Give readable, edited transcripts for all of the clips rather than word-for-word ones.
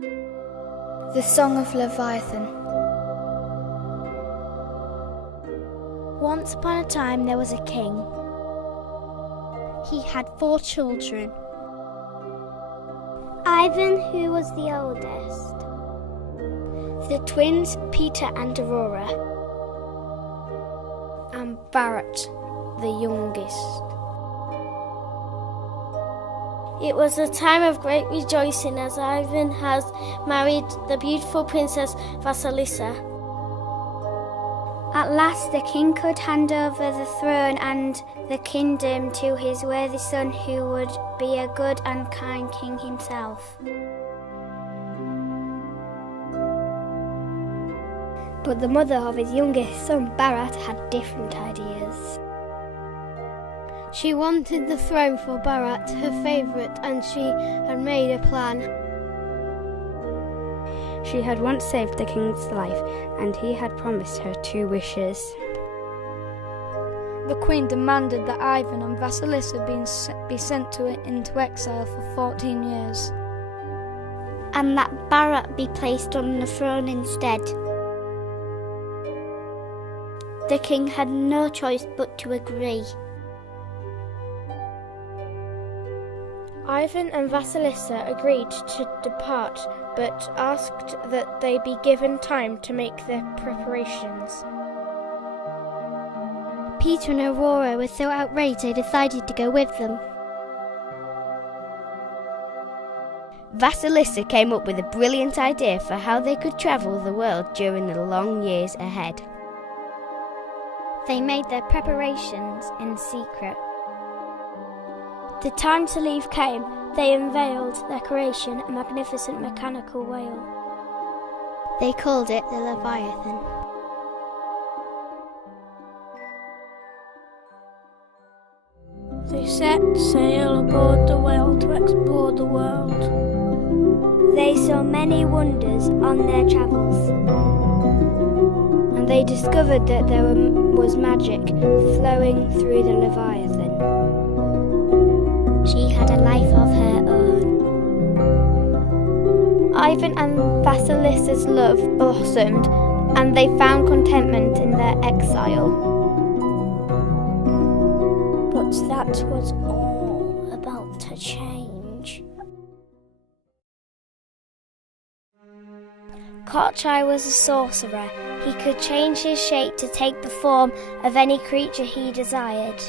The Song of Leviathan. Once upon a time there was a king. He had 4 children. Ivan, who was the oldest. The twins, Peter and Aurora. And Barrett, the youngest. It was a time of great rejoicing as Ivan has married the beautiful princess Vasilisa. At last the king could hand over the throne and the kingdom to his worthy son, who would be a good and kind king himself. But the mother of his youngest son, Barrett, had different ideas. She wanted the throne for Barrett, her favourite, and she had made a plan. She had once saved the king's life, and he had promised her 2 wishes. The queen demanded that Ivan and Vasilisa be sent into exile for 14 years. And that Barrett be placed on the throne instead. The king had no choice but to agree. Ivan and Vasilisa agreed to depart, but asked that they be given time to make their preparations. Peter and Aurora were so outraged they decided to go with them. Vasilisa came up with a brilliant idea for how they could travel the world during the long years ahead. They made their preparations in secret. The time to leave came. They unveiled their creation, a magnificent mechanical whale. They called it the Leviathan. They set sail aboard the whale to explore the world. They saw many wonders on their travels. And they discovered that there was magic flowing through the Leviathan. She had a life of her own. Ivan and Vasilisa's love blossomed, and they found contentment in their exile. But that was all about to change. Kochai was a sorcerer. He could change his shape to take the form of any creature he desired.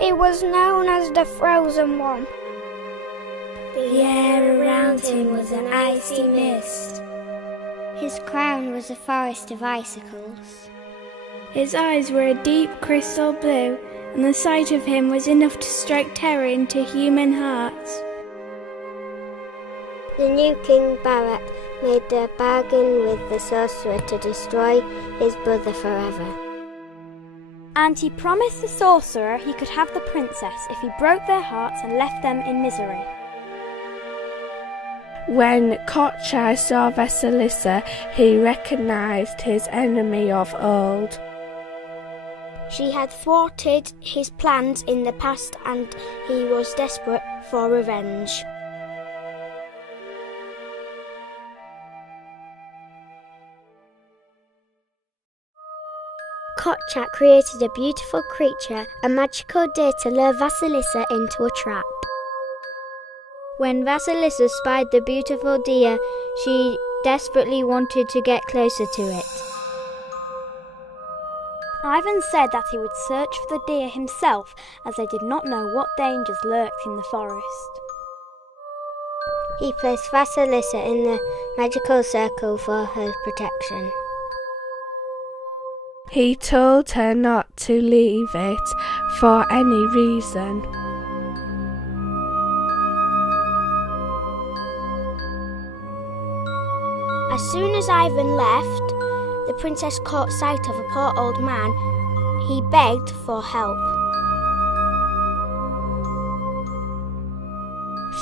He was known as the Frozen One. The air around him was an icy mist. His crown was a forest of icicles. His eyes were a deep crystal blue, and the sight of him was enough to strike terror into human hearts. The new King Barrett made a bargain with the sorcerer to destroy his brother forever. And he promised the sorcerer he could have the princess if he broke their hearts and left them in misery. When Kochai saw Vasilisa, he recognised his enemy of old. She had thwarted his plans in the past, and he was desperate for revenge. Kochak created a beautiful creature, a magical deer, to lure Vasilisa into a trap. When Vasilisa spied the beautiful deer, she desperately wanted to get closer to it. Ivan said that he would search for the deer himself, as they did not know what dangers lurked in the forest. He placed Vasilisa in the magical circle for her protection. He told her not to leave it for any reason. As soon as Ivan left, the princess caught sight of a poor old man. He begged for help.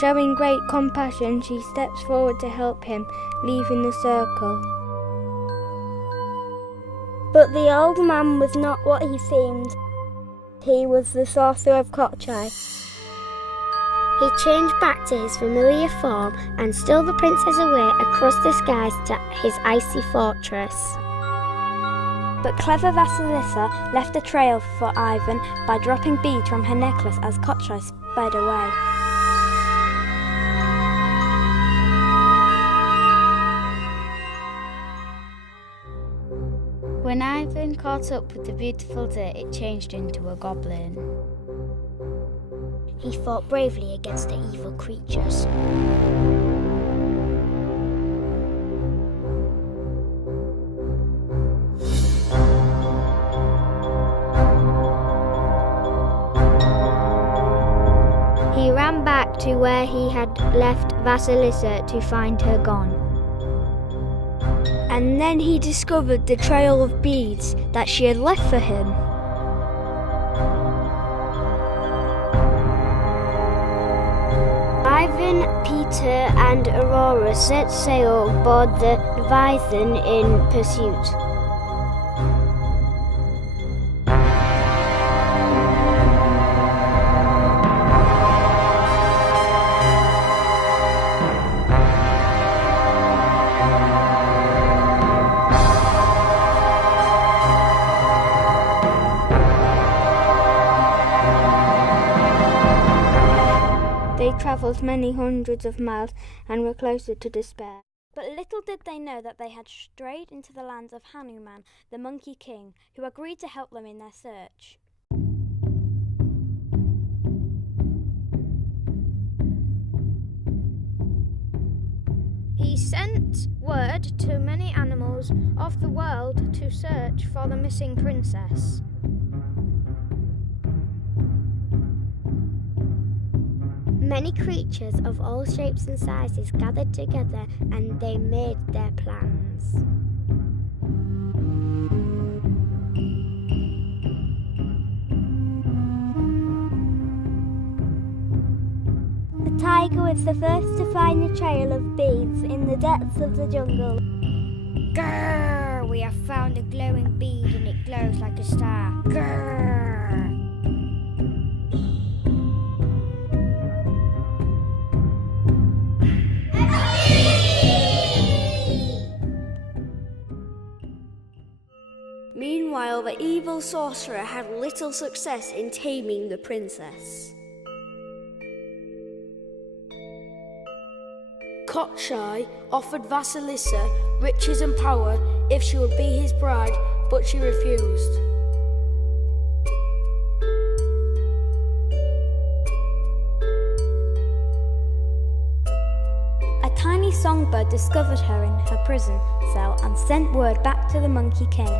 Showing great compassion, she steps forward to help him, leaving the circle. But the old man was not what he seemed. He was the sorcerer of Kochai. He changed back to his familiar form and stole the princess away across the skies to his icy fortress. But clever Vasilisa left a trail for Ivan by dropping beads from her necklace as Kochai sped away. When Ivan caught up with the beautiful deer, it changed into a goblin. He fought bravely against the evil creatures. He ran back to where he had left Vasilisa to find her gone. And then he discovered the trail of beads that she had left for him. Ivan, Peter and Aurora set sail aboard the Leviathan in pursuit. They travelled many hundreds of miles and were closer to despair. But little did they know that they had strayed into the lands of Hanuman, the Monkey King, who agreed to help them in their search. He sent word to many animals of the world to search for the missing princess. Many creatures of all shapes and sizes gathered together and they made their plans. The tiger was the first to find the trail of beads in the depths of the jungle. Grrr! We have found a glowing bead and it glows like a star. Grrr! Meanwhile, the evil sorcerer had little success in taming the princess. Kochai offered Vasilisa riches and power if she would be his bride, but she refused. A tiny songbird discovered her in her prison cell and sent word back to the Monkey King.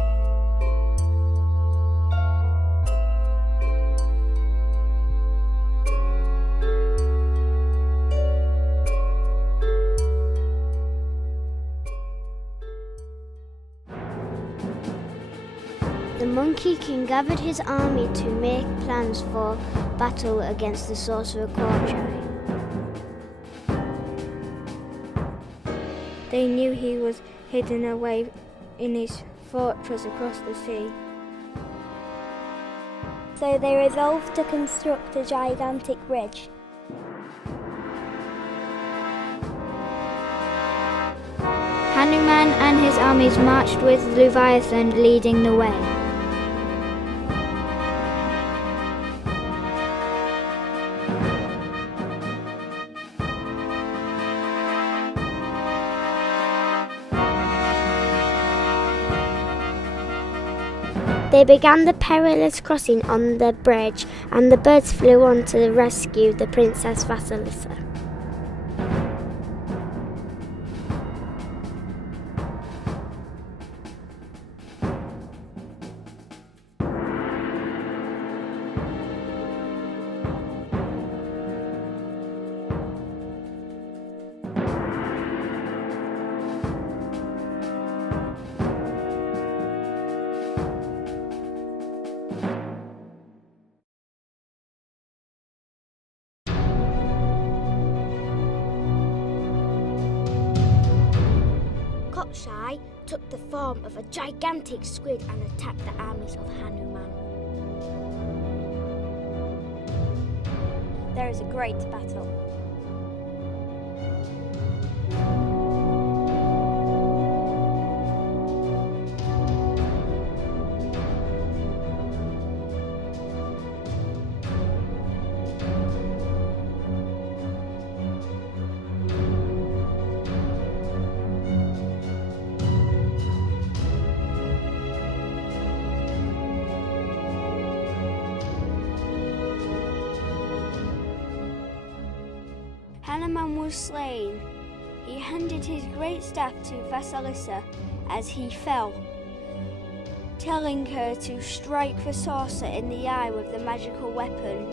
The Monkey King gathered his army to make plans for battle against the sorcerer Kochai. They knew he was hidden away in his fortress across the sea. So they resolved to construct a gigantic bridge. Hanuman and his armies marched with Leviathan leading the way. They began the perilous crossing on the bridge, and the birds flew on to rescue the Princess Vasilisa. Kochai took the form of a gigantic squid and attacked the armies of Hanuman. there is a great battle. Hanuman was slain. He handed his great staff to Vasilisa as he fell, telling her to strike the sorcerer in the eye with the magical weapon.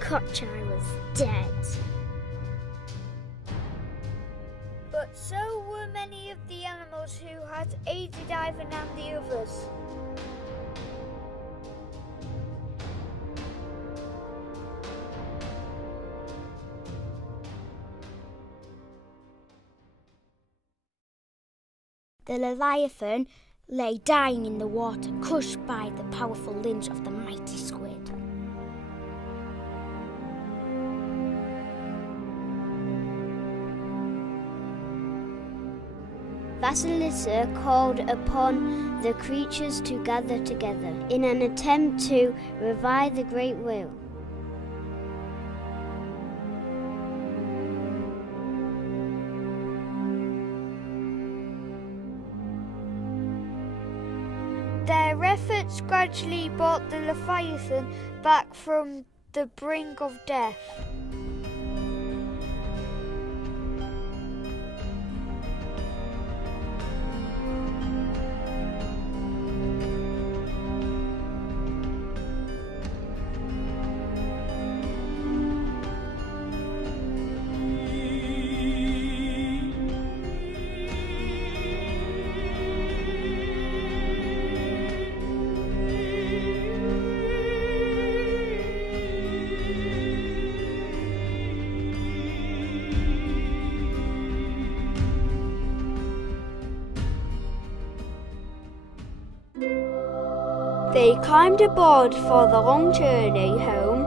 Kochai was dead. But so were many of the animals who had aided Ivan and the others. The Leviathan lay dying in the water, crushed by the powerful limbs of the mighty squid. Vasilisa called upon the creatures to gather together in an attempt to revive the great wheel. Their efforts gradually brought the Leviathan back from the brink of death. They climbed aboard for the long journey home,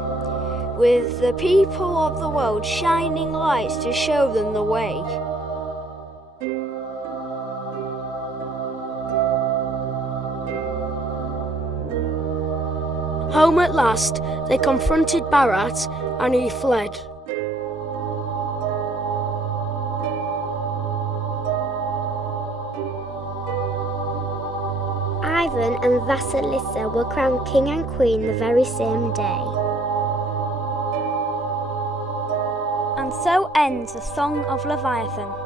with the people of the world shining lights to show them the way. Home at last, they confronted Bharat and he fled. Ivan and Vasilisa were crowned king and queen the very same day. And so ends the Song of Leviathan.